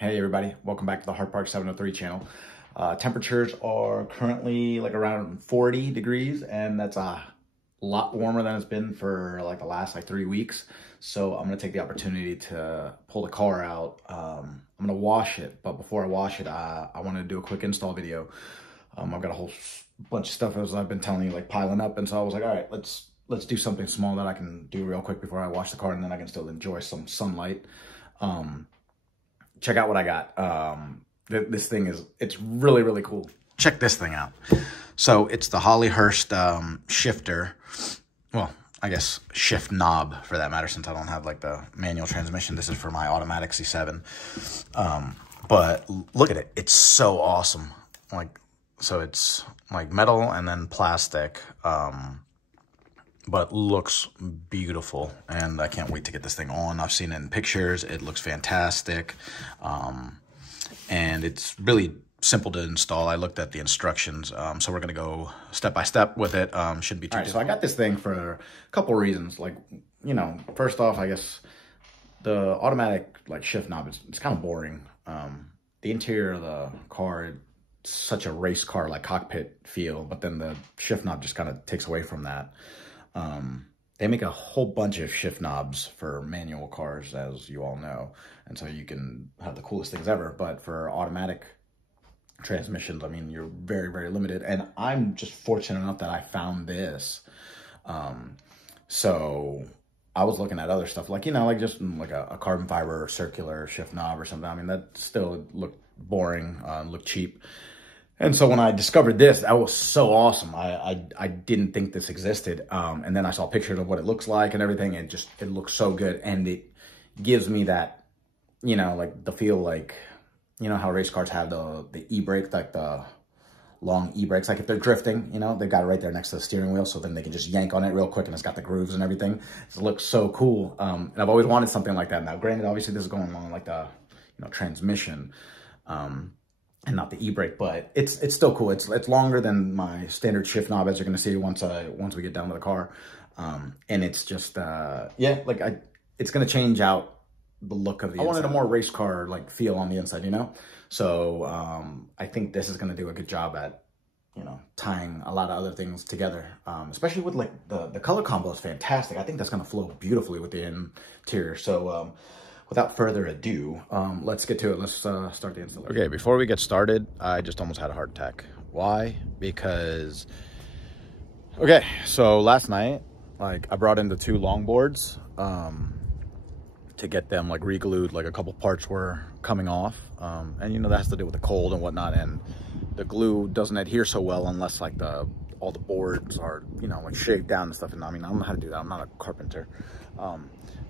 Hey everybody, welcome back to the Hard Park 703 channel. Temperatures are currently like around 40 degrees, and that's a lot warmer than it's been for like the last 3 weeks. So I'm gonna take the opportunity to pull the car out. I'm gonna wash it, but before I wash it, I want to do a quick install video. I've got a whole bunch of stuff, as I've been telling you, like piling up, and so I was like, all right, let's do something small that I can do real quick before I wash the car, and then I can still enjoy some sunlight. Check out what I got. This thing it's really, really cool. Check this thing out. So it's the Holley Hurst shifter. Well, I guess shift knob for that matter, since I don't have like the manual transmission. This is for my automatic C7. But look at it. It's so awesome. So it's like metal and then plastic. But looks beautiful, and I can't wait to get this thing on. I've seen it in pictures. It looks fantastic, and it's really simple to install. I looked at the instructions, so we're gonna go step by step with it. Shouldn't be too difficult. So I got this thing for a couple reasons. Like, you know, first off, I guess the automatic shift knob it's kind of boring. The interior of the car, it's such a race car cockpit feel, but then the shift knob just kind of takes away from that. They make a whole bunch of shift knobs for manual cars, as you all know, and so you can have the coolest things ever. But for automatic transmissions, I mean, you're very, very limited. And I'm just fortunate enough that I found this. So I was looking at other stuff, just a carbon fiber circular shift knob or something. I mean, that still looked boring, looked cheap. And so when I discovered this, that was so awesome. I didn't think this existed. And then I saw pictures of what it looks like and everything, and it looks so good. And it gives me that, the feel how race cars have the e-brake, the long e-brakes. If they're drifting, they've got it right there next to the steering wheel, so then they can just yank on it real quick, and it's got the grooves and everything. It looks so cool. And I've always wanted something like that. Now, granted, obviously this is going on the, transmission. And not the e-brake, but it's still cool. It's longer than my standard shift knob, as you're gonna see once we get down to the car. And it's just it's gonna change out the look of the inside. I wanted a more race car feel on the inside, So I think this is gonna do a good job at tying a lot of other things together. Especially with the color combo is fantastic. I think that's gonna flow beautifully with the interior. So without further ado, let's get to it. Let's start the installation. Okay, before we get started, I just almost had a heart attack. Why? Because, okay, so last night, I brought in the 2 longboards to get them re-glued. A couple parts were coming off, and that has to do with the cold and whatnot, and the glue doesn't adhere so well unless all the boards are shaved down and stuff. And I mean, I don't know how to do that. I'm not a carpenter.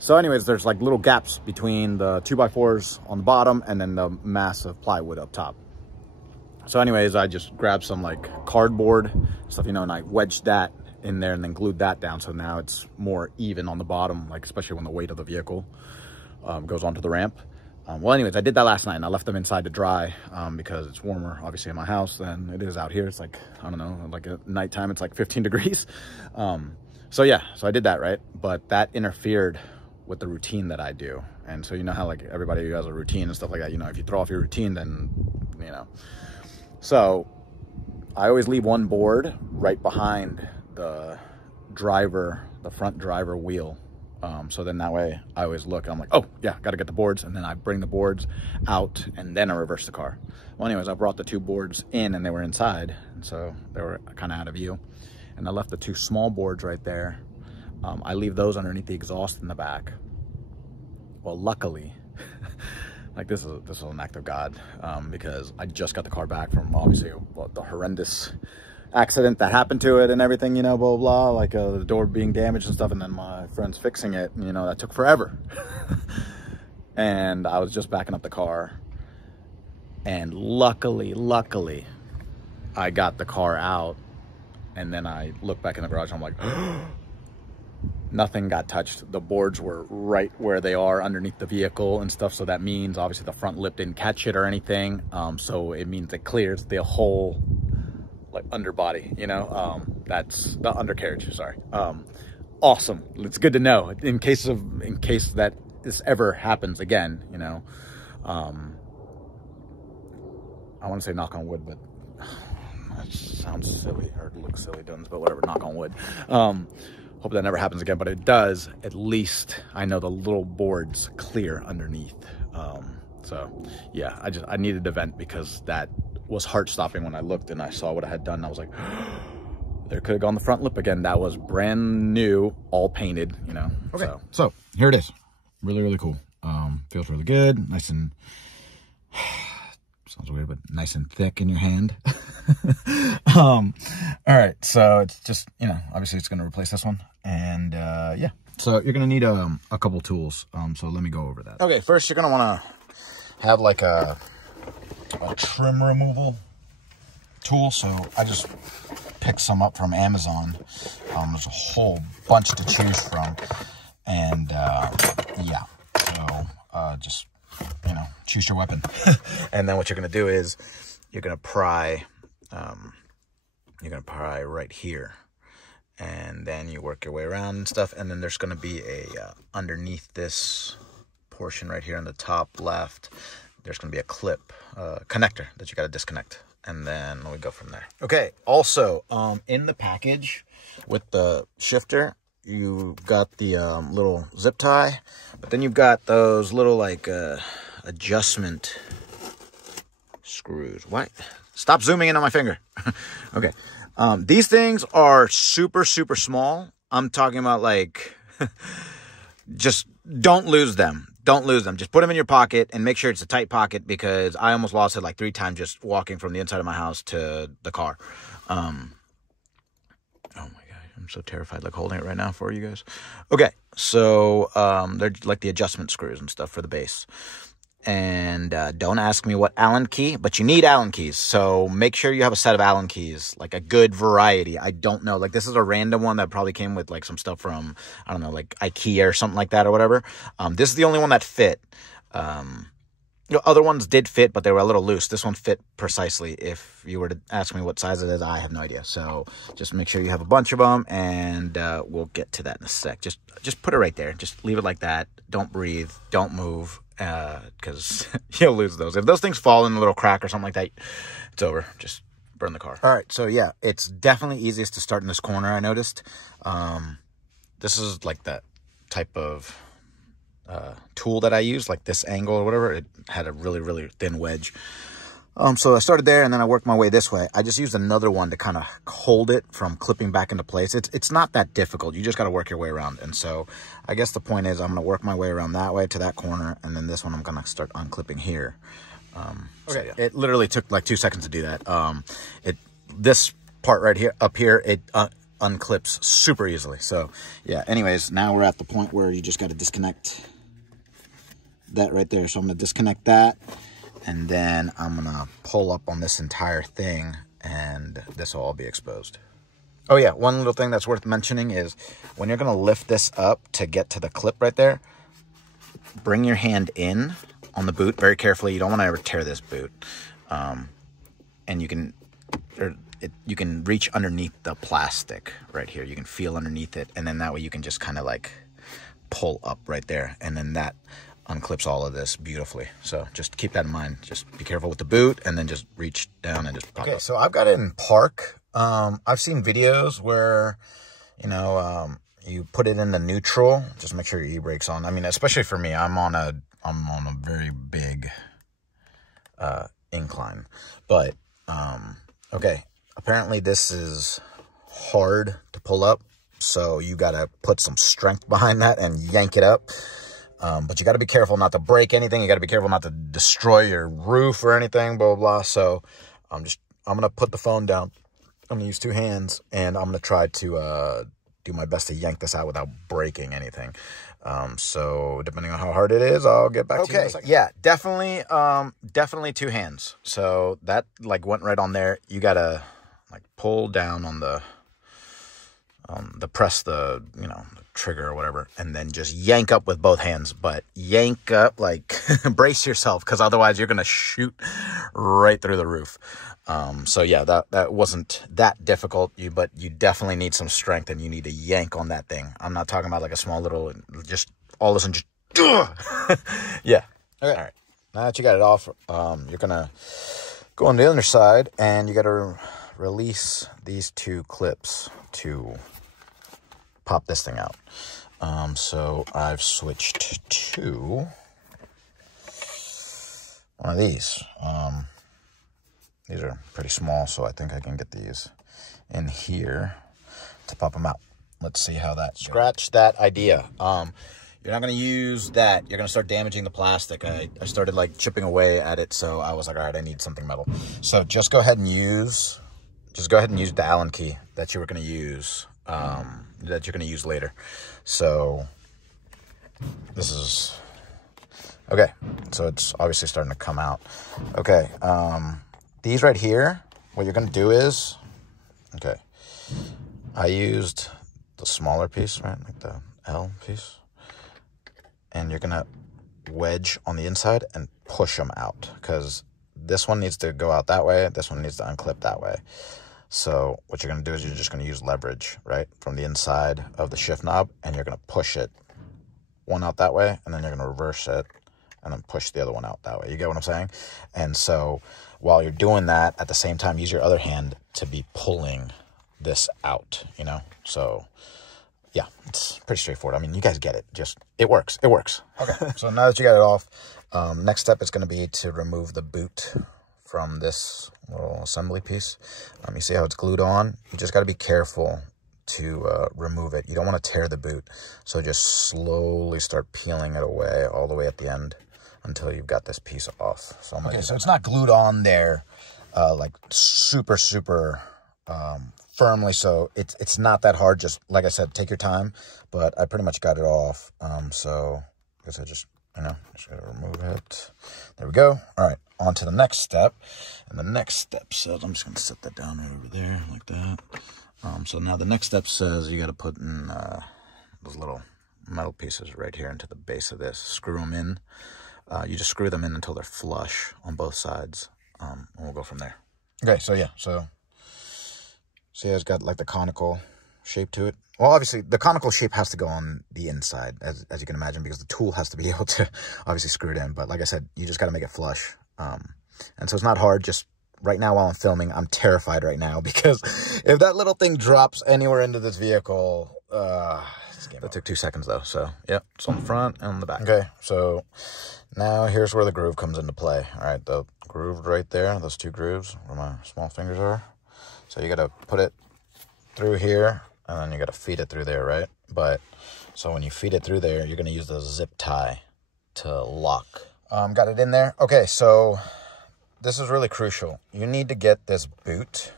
So anyways, there's little gaps between the 2x4s on the bottom and then the massive plywood up top. So anyways, I just grabbed some cardboard stuff, and I wedged that in there and then glued that down. So now it's more even on the bottom, especially when the weight of the vehicle goes onto the ramp. Well, anyways, I did that last night, and I left them inside to dry because it's warmer, obviously, in my house than it is out here. It's I don't know, at nighttime, it's 15 degrees. So yeah, so I did that, right? But that interfered with the routine that I do. And so how everybody who has a routine and stuff like that, if you throw off your routine, then, So I always leave one board right behind the front driver wheel. So then that way I always look, and I'm like, oh yeah, got to get the boards. And then I bring the boards out, and then I reverse the car. Well, anyways, I brought the 2 boards in, and they were inside. And so they were kind of out of view. And I left the 2 small boards right there. I leave those underneath the exhaust in the back. Well, luckily, this is an act of God, because I just got the car back from obviously the horrendous accident that happened to it and everything, blah, blah, blah, the door being damaged and stuff, and then my friends fixing it, that took forever. And I was just backing up the car, and luckily, I got the car out, and then I look back in the garage, and I'm like, nothing got touched. The boards were right where they are underneath the vehicle and stuff. So that means obviously the front lip didn't catch it or anything. So it means it clears the whole underbody, that's the undercarriage, sorry. Awesome. It's good to know in case that this ever happens again, I want to say knock on wood, but that sounds silly or looks silly, doesn't, but whatever, knock on wood. Hope that never happens again, but it does. At least I know the little board's clear underneath. So yeah, I needed to vent because that was heart stopping when I looked and I saw what I had done. And I was like, there could have gone the front lip again. That was brand new, all painted, you know. Okay, so here it is. Really, really cool. Feels really good. Nice and, sounds weird, but nice and thick in your hand. All right, so it's just, you know, obviously it's going to replace this one. And yeah, so you're going to need a couple tools. So let me go over that. Okay, first you're going to want to have like a trim removal tool. So I just picked some up from Amazon. There's a whole bunch to choose from. And yeah, so just, you know, choose your weapon. And then what you're going to do is you're going to pry right here, and then you work your way around and stuff. And then there's going to be a underneath this portion right here on the top left, there's going to be a clip connector that you got to disconnect, and then we go from there. Okay, also in the package with the shifter, you got the little zip tie, but then you've got those little like adjustment screws. What? Stop zooming in on my finger. Okay. These things are super, super small. I'm talking about like, just don't lose them. Don't lose them. Just put them in your pocket and make sure it's a tight pocket, because I almost lost it like 3 times just walking from the inside of my house to the car. Oh my God, I'm so terrified, like holding it right now for you guys. Okay, so they're like the adjustment screws and stuff for the base. And don't ask me what Allen key, but you need Allen keys. So make sure you have a set of Allen keys, like a good variety. I don't know, like this is a random one that probably came with like some stuff from, I don't know, like IKEA or something like that or whatever. This is the only one that fit. You know, other ones did fit, but they were a little loose. This one fit precisely. If you were to ask me what size it is, I have no idea. So just make sure you have a bunch of them, and we'll get to that in a sec. Just put it right there. Just leave it like that. Don't breathe. Don't move, because you'll lose those. If those things fall in a little crack or something like that, it's over. Just burn the car. All right, so yeah, it's definitely easiest to start in this corner, I noticed. This is like that type of tool that I use, like this angle or whatever. It had a really, really thin wedge. So I started there, and then I worked my way this way. I just used another one to kind of hold it from clipping back into place. It's not that difficult. You just got to work your way around. And so I guess the point is I'm going to work my way around that way to that corner, and then this one I'm going to start unclipping here. Okay. So yeah. It literally took like 2 seconds to do that. This part right here, up here, it unclips super easily. So yeah, anyways, now we're at the point where you just got to disconnect that right there. So I'm going to disconnect that, and then I'm going to pull up on this entire thing, and this will all be exposed. Oh yeah, one little thing that's worth mentioning is when you're going to lift this up to get to the clip right there, bring your hand in on the boot very carefully. You don't want to ever tear this boot. And you can reach underneath the plastic right here. You can feel underneath it, and then that way you can just kind of like pull up right there, and then that unclips all of this beautifully. So just keep that in mind. Just be careful with the boot, and then just reach down and just pop up. So I've got it in park. I've seen videos where, you know, you put it in the neutral. Just make sure your e-brake's on. I mean, especially for me, I'm on a very big incline. But okay, apparently this is hard to pull up, so you got to put some strength behind that and yank it up. But you got to be careful not to break anything. You got to be careful not to destroy your roof or anything, blah, blah, blah. So I'm going to put the phone down. I'm going to use 2 hands, and I'm going to try to do my best to yank this out without breaking anything. So depending on how hard it is, I'll get back to you in a second. Yeah, definitely 2 hands. So that like went right on there. You got to like pull down on the press the, you know, the trigger or whatever, and then just yank up with both hands. But yank up, like brace yourself, because otherwise you're gonna shoot right through the roof. So yeah, that wasn't that difficult, but you definitely need some strength, and you need to yank on that thing. I'm not talking about like a small little, just all of a sudden just yeah. Okay. All right, now that you got it off, you're gonna Go on the other side, and you got to release these two clips to pop this thing out. So I've switched to one of these. These are pretty small, so I think I can get these in here to pop them out. Let's see how that scratch that idea. You're not going to use that. You're going to start damaging the plastic. I started like chipping away at it, so I was like, all right, I need something metal. So just go ahead and use the Allen key that you were going to use, that you're going to use later. So this is, okay. So it's obviously starting to come out. Okay. These right here, what you're going to do is, okay, I used the smaller piece, right? Like the L piece. And you're going to wedge on the inside and push them out, because this one needs to go out that way. This one needs to unclip that way. So what you're going to do is you're just going to use leverage, right, from the inside of the shift knob, and you're going to push it one out that way, and then you're going to reverse it and then push the other one out that way. You get what I'm saying? And so while you're doing that, at the same time, use your other hand to be pulling this out, you know? So yeah, it's pretty straightforward. I mean, you guys get it. Just, it works. It works. Okay, so now that you got it off, next step is going to be to remove the boot from this little assembly piece. You see how it's glued on? You just got to be careful to remove it. You don't want to tear the boot. So just slowly start peeling it away all the way at the end until you've got this piece off. So okay, so it's not glued on there like super firmly, so it's not that hard. Just like I said, take your time, but I pretty much got it off. So I guess I just gotta remove it. There we go. All right, on to the next step. And the next step says, I'm just gonna set that down right over there like that. So now the next step says you got to put in those little metal pieces right here into the base of this. Screw them in. You just screw them in until they're flush on both sides, and we'll go from there. Okay, so yeah, so see, it's got like the conical shape to it. Well, obviously, the conical shape has to go on the inside, as you can imagine, because the tool has to be able to obviously screw it in. But like I said, you just got to make it flush. And so it's not hard. Just right now while I'm filming, I'm terrified right now, because if that little thing drops anywhere into this vehicle, that took 2 seconds though. So yep, it's on the front and on the back. Okay, so now here's where the groove comes into play. All right, the groove right there, those 2 grooves where my small fingers are. So you got to put it through here, and then you got to feed it through there, right? But so when you feed it through there, you're going to use the zip tie to lock. Got it in there. Okay, so this is really crucial. You need to get this boot.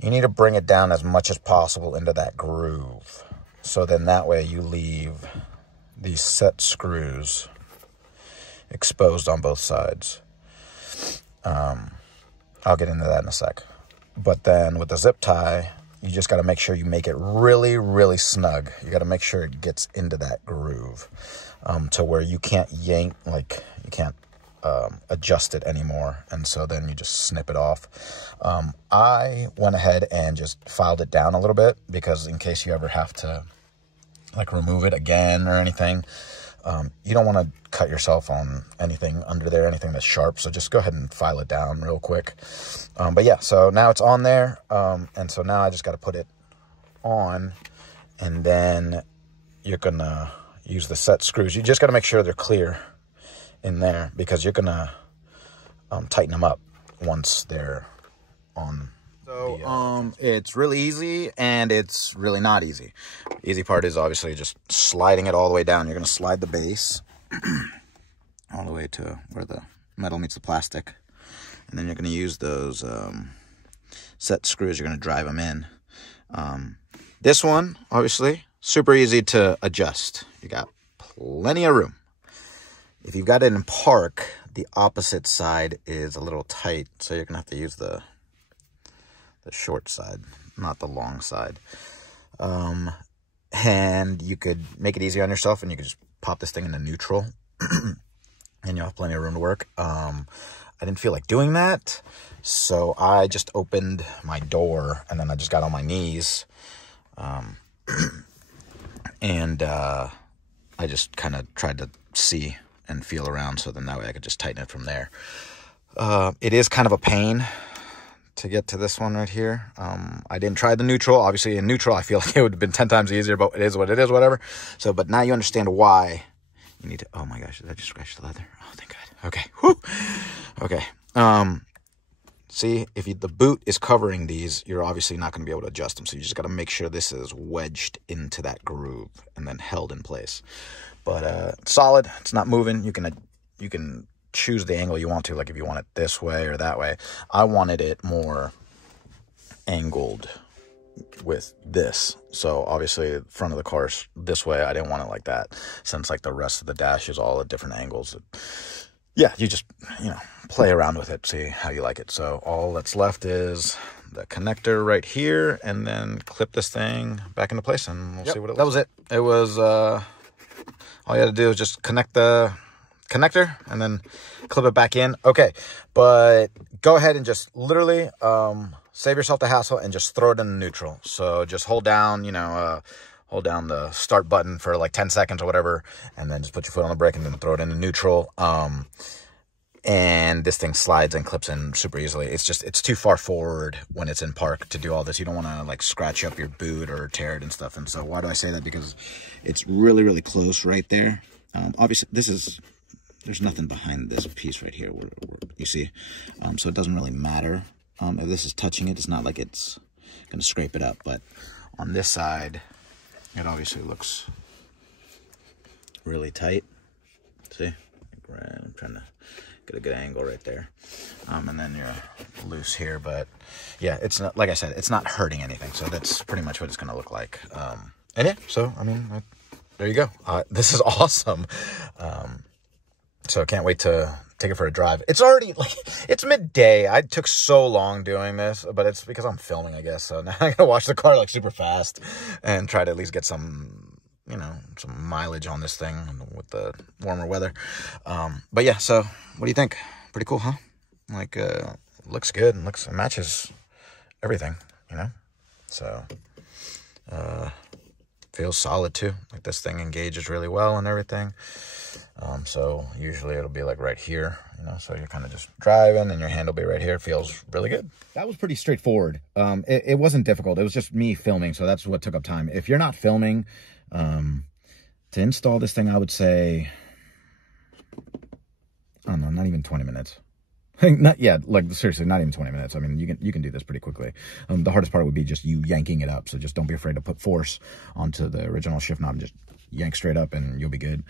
You need to bring it down as much as possible into that groove. So then that way you leave these set screws exposed on both sides. I'll get into that in a sec. But then with the zip tie, you just got to make sure you make it really snug. You got to make sure it gets into that groove to where you can't yank, like you can't adjust it anymore. And so then you just snip it off. I went ahead and just filed it down a little bit, because in case you ever have to like remove it again or anything, you don't want to cut yourself on anything under there, anything that's sharp. So just go ahead and file it down real quick. But yeah, so now it's on there. And so now I just got to put it on, and then you're going to use the set screws. You just got to make sure they're clear in there, because you're going to tighten them up once they're on. So it's really easy, and it's really not easy. The easy part is obviously just sliding it all the way down. You're going to slide the base all the way to where the metal meets the plastic, and then you're going to use those set screws. You're going to drive them in. This one, obviously, super easy to adjust. You got plenty of room. If you've got it in park, the opposite side is a little tight, so you're going to have to use the short side, not the long side. And you could make it easy on yourself, and you could just pop this thing into neutral and you'll have plenty of room to work. I didn't feel like doing that, so I just opened my door, and then I just got on my knees, and I just kind of tried to see and feel around, so then that way I could just tighten it from there. It is kind of a pain to get to this one right here. I didn't try the neutral. Obviously in neutral, I feel like it would have been 10 times easier, but it is what it is, whatever. So, but now you understand why you need to, oh my gosh, did I just scratch the leather? Oh, thank God. Okay. Whew. Okay. See, if the boot is covering these, you're obviously not going to be able to adjust them. So you just got to make sure this is wedged into that groove and then held in place. But it's solid. It's not moving. You can choose the angle you want to, like if you want it this way or that way. I wanted it more angled with this, so obviously the front of the car's this way. I didn't want it like that, since like the rest of the dash is all at different angles. Yeah, you just, you know, play around with it, see how you like it. So all that's left is the connector right here, and then clip this thing back into place, and we'll see what it looks like. That was it. It was all you had to do is just connect the connector and then clip it back in. Okay, but go ahead and just literally save yourself the hassle and just throw it in neutral. So just hold down, you know, hold down the start button for like 10 seconds or whatever, and then just put your foot on the brake and then throw it into neutral. And this thing slides and clips in super easily. It's just, it's too far forward when it's in park to do all this. You don't want to like scratch up your boot or tear it and stuff. And so why do I say that? Because it's really, really close right there. Obviously this is, there's nothing behind this piece right here where you see. So it doesn't really matter. If this is touching it, it's not like it's going to scrape it up. But on this side, it obviously looks really tight. See? I'm trying to get a good angle right there. And then you're loose here. But yeah, it's not, like I said, it's not hurting anything. So that's pretty much what it's going to look like. And yeah, so, I mean, there you go. This is awesome. So I can't wait to take it for a drive. It's already, like, it's midday. I took so long doing this, but it's because I'm filming, I guess. So now I gotta wash the car, like, super fast and try to at least get some, you know, some mileage on this thing with the warmer weather. But yeah, so what do you think? Pretty cool, huh? Like, looks good and it matches everything, you know? So, feels solid too. Like, this thing engages really well and everything. So usually it'll be like right here, you know, so you're kind of just driving and your hand will be right here. It feels really good. That was pretty straightforward. It wasn't difficult. It was just me filming. So that's what took up time. If you're not filming, to install this thing, I would say, I don't know, not even 20 minutes. Not, yeah, like seriously, not even 20 minutes. I mean, you can do this pretty quickly. The hardest part would be just you yanking it up. So just don't be afraid to put force onto the original shift knob and just yank straight up and you'll be good.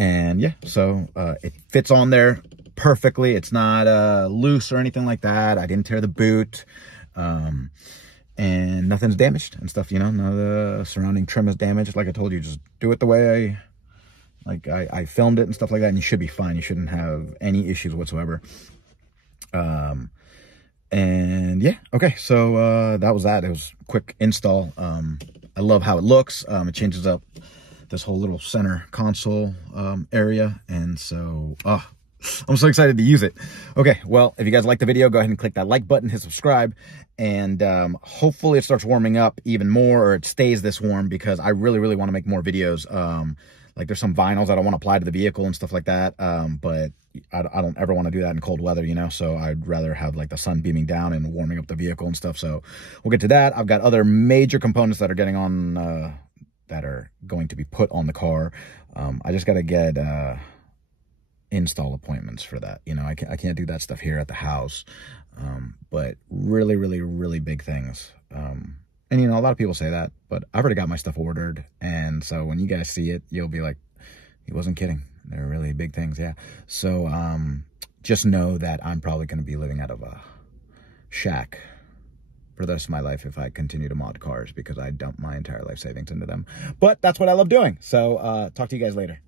And yeah, so it fits on there perfectly. It's not loose or anything like that. I didn't tear the boot. And nothing's damaged and stuff, you know, none of the surrounding trim is damaged. Like I told you, just do it the way I filmed it and stuff like that, and you should be fine. You shouldn't have any issues whatsoever. And yeah, okay, so that was that. It was a quick install. I love how it looks. It changes up this whole little center console area, and so I'm so excited to use it. Okay, well, if you guys like the video, go ahead and click that like button, hit subscribe, and hopefully it starts warming up even more, or it stays this warm, because I really, really want to make more videos. Like, there's some vinyls that I want to apply to the vehicle and stuff like that, but I don't ever want to do that in cold weather, you know, so I'd rather have like the sun beaming down and warming up the vehicle and stuff. So we'll get to that. I've got other major components that are getting on, that are going to be put on the car. I just got to get install appointments for that. You know, I can't do that stuff here at the house, but really, really, really big things. And, you know, a lot of people say that, but I've already got my stuff ordered. And so when you guys see it, you'll be like, he wasn't kidding. They're really big things. Yeah. So, just know that I'm probably going to be living out of a shack for the rest of my life if I continue to mod cars, because I dump my entire life savings into them. But that's what I love doing. So, talk to you guys later.